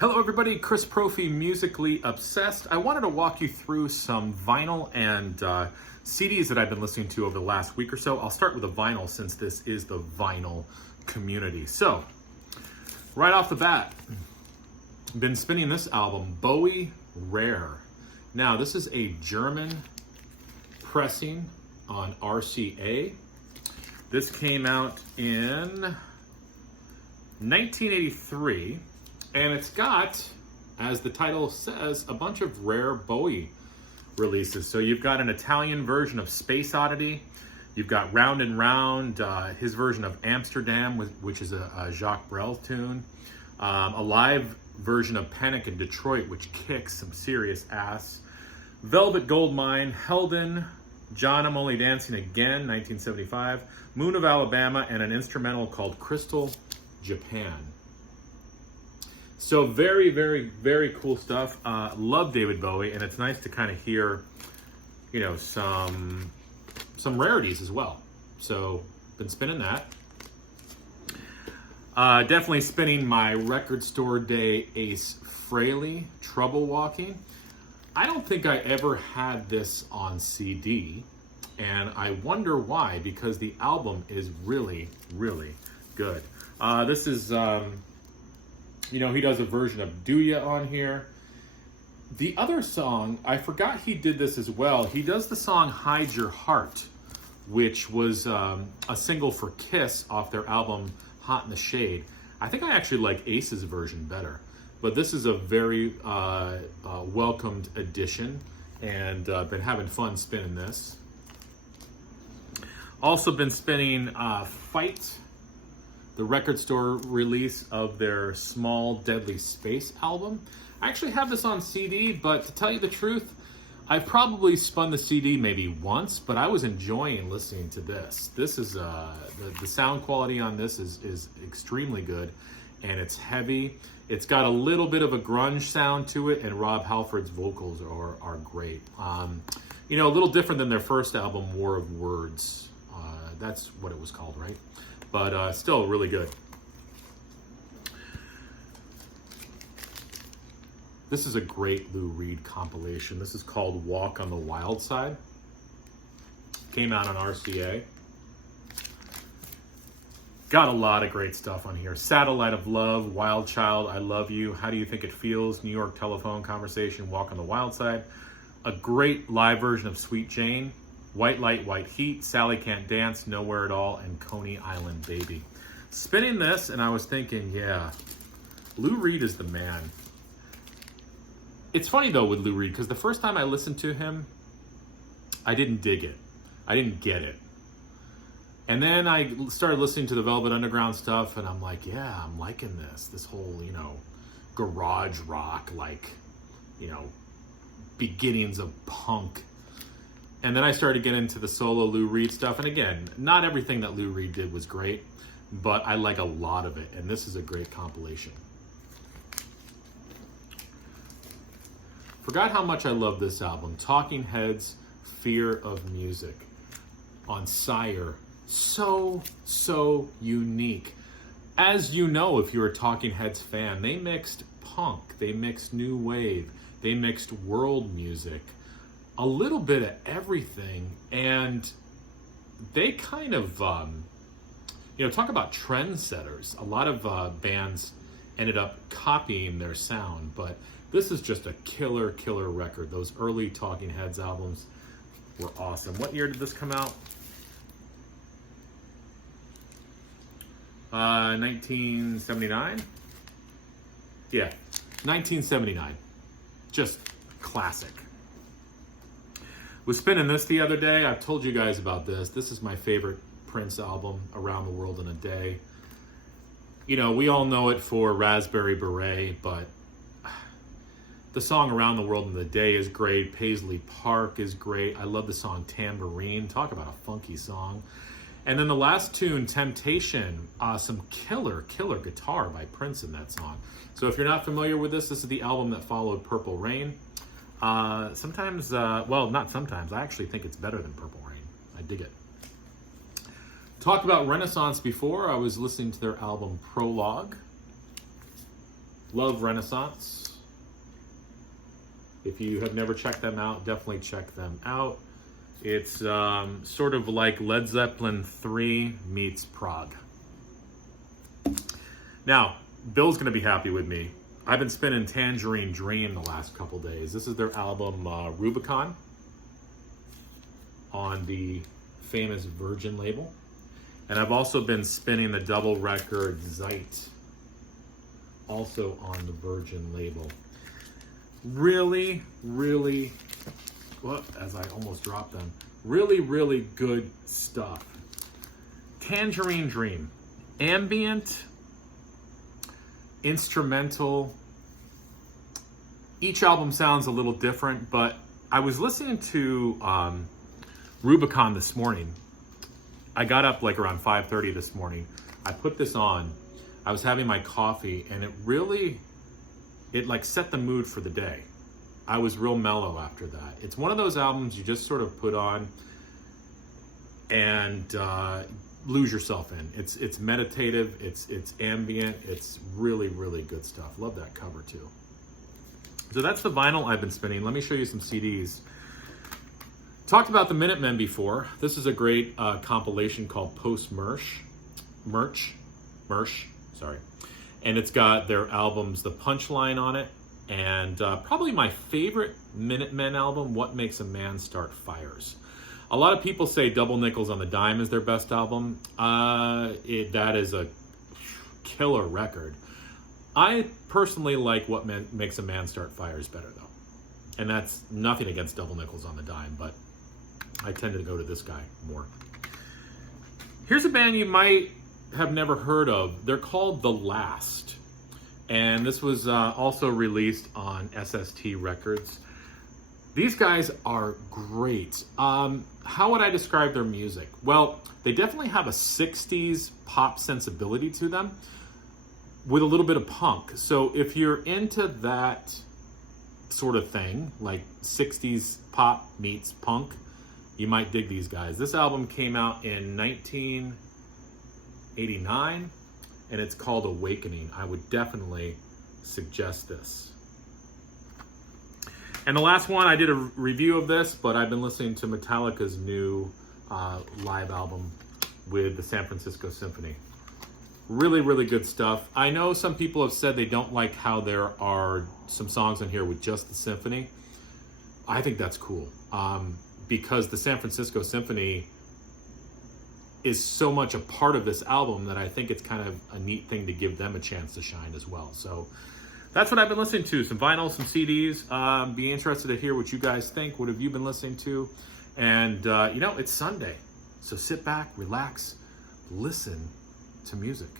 Hello everybody, Chris Profi, Musically Obsessed. I wanted to walk you through some vinyl and CDs that I've been listening to over the last week or so. I'll start with the vinyl since this is the vinyl community. So, right off the bat, been spinning this album, Bowie Rare. Now, this is a German pressing on RCA. This came out in 1983. And it's got, as the title says, a bunch of rare Bowie releases. So you've got an Italian version of Space Oddity. You've got Round and Round, his version of Amsterdam, which is a Jacques Brel tune. A live version of Panic in Detroit, which kicks some serious ass. Velvet Goldmine, Helden, John, I'm Only Dancing Again, 1975. Moon of Alabama, and an instrumental called Crystal Japan. So very, very, very cool stuff. Love David Bowie, and it's nice to kind of hear, you know, some rarities as well. So been spinning that. Definitely spinning my Record Store Day Ace Frehley, Trouble Walking. I don't think I ever had this on CD, and I wonder why, because the album is really, really good. This is... you know, he does a version of Do Ya on here. The other song, I forgot he did this as well. He does the song Hide Your Heart, which was a single for Kiss off their album Hot in the Shade. I think I actually like Ace's version better. But this is a very welcomed addition, and been having fun spinning this. Also been spinning Fight, the Record Store release of their Small Deadly Space album. I actually have this on CD, but to tell you the truth, I've probably spun the CD maybe once, but I was enjoying listening to this. This is, the sound quality on this is extremely good, and it's heavy. It's got a little bit of a grunge sound to it, and Rob Halford's vocals are great. You know, a little different than their first album, War of Words. That's what it was called, right? But still really good. This is a great Lou Reed compilation. This is called Walk on the Wild Side. Came out on RCA. Got a lot of great stuff on here. Satellite of Love, Wild Child, I Love You, How Do You Think It Feels, New York Telephone Conversation, Walk on the Wild Side. A great live version of Sweet Jane. White Light, White Heat, Sally Can't Dance, Nowhere at All, and Coney Island Baby. Spinning this, and I was thinking, yeah, Lou Reed is the man. It's funny, though, with Lou Reed, because the first time I listened to him, I didn't dig it. I didn't get it. And then I started listening to the Velvet Underground stuff, and I'm like, yeah, I'm liking this. This whole, you know, garage rock, like, you know, beginnings of punk. And then I started getting into the solo Lou Reed stuff. And again, not everything that Lou Reed did was great, but I like a lot of it. And this is a great compilation. Forgot how much I love this album. Talking Heads, Fear of Music on Sire. So unique. As you know, if you're a Talking Heads fan, they mixed punk, they mixed new wave, they mixed world music. A little bit of everything, and they kind of, you know, talk about trendsetters. A lot of bands ended up copying their sound, but this is just a killer record. Those early Talking Heads albums were awesome. What year did this come out? 1979? Yeah, 1979. Just classic. Was spinning this the other day. I've told you guys about this. This is my favorite Prince album, Around the World in a Day. You know, we all know it for Raspberry Beret, but the song Around the World in a Day is great. Paisley Park is great. I love the song Tambourine. Talk about a funky song. And then the last tune, Temptation, some killer guitar by Prince in that song. So if you're not familiar with this, this is the album that followed Purple Rain. Sometimes, well, not sometimes. I actually think it's better than Purple Rain. I dig it. Talked about Renaissance before. I was listening to their album Prologue. Love Renaissance. If you have never checked them out, definitely check them out. It's sort of like Led Zeppelin 3 meets Prague. Now, Bill's going to be happy with me. I've been spinning Tangerine Dream the last couple days. This is their album Rubicon on the famous Virgin label. And I've also been spinning the double record Zeit, also on the Virgin label. Really, really, well, as I almost dropped them, really, really good stuff. Tangerine Dream, ambient, instrumental. Each album sounds a little different, but I was listening to Rubicon this morning. I got up like around 5:30 this morning. I put this on. I was having my coffee, and it like set the mood for the day. I was real mellow after that. It's one of those albums you just sort of put on and lose yourself in. It's meditative, it's ambient, it's really, really good stuff. Love that cover too. So that's the vinyl I've been spinning. Let me show you some CDs. Talked about the Minutemen before. This is a great compilation called Post Merch, sorry. And it's got their albums, The Punchline on it, and probably my favorite Minutemen album, What Makes a Man Start Fires. A lot of people say Double Nickels on the Dime is their best album. That is a killer record. I personally like What Makes a Man Start Fires better though. And that's nothing against Double Nickels on the Dime, but I tend to go to this guy more. Here's a band you might have never heard of. They're called The Last. And this was also released on SST Records. These guys are great. How would I describe their music? Well, they definitely have a 60s pop sensibility to them with a little bit of punk. So if you're into that sort of thing, like 60s pop meets punk, you might dig these guys. This album came out in 1989, and it's called Awakening. I would definitely suggest this. And the last one, I did a review of this, but I've been listening to Metallica's new live album with the San Francisco Symphony. Really, really good stuff. I know some people have said they don't like how there are some songs on here with just the symphony. I think that's cool. Because the San Francisco Symphony is so much a part of this album that I think it's kind of a neat thing to give them a chance to shine as well. So that's what I've been listening to. Some vinyl, some CDs. Be interested to hear what you guys think. What have you been listening to? And, it's Sunday. So sit back, relax, listen to music.